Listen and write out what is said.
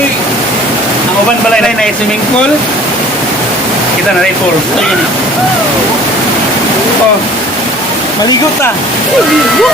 Uy! Ang uban balay na swimming pool. Kita na rin pool. Oh. Maligo ta. Maligo.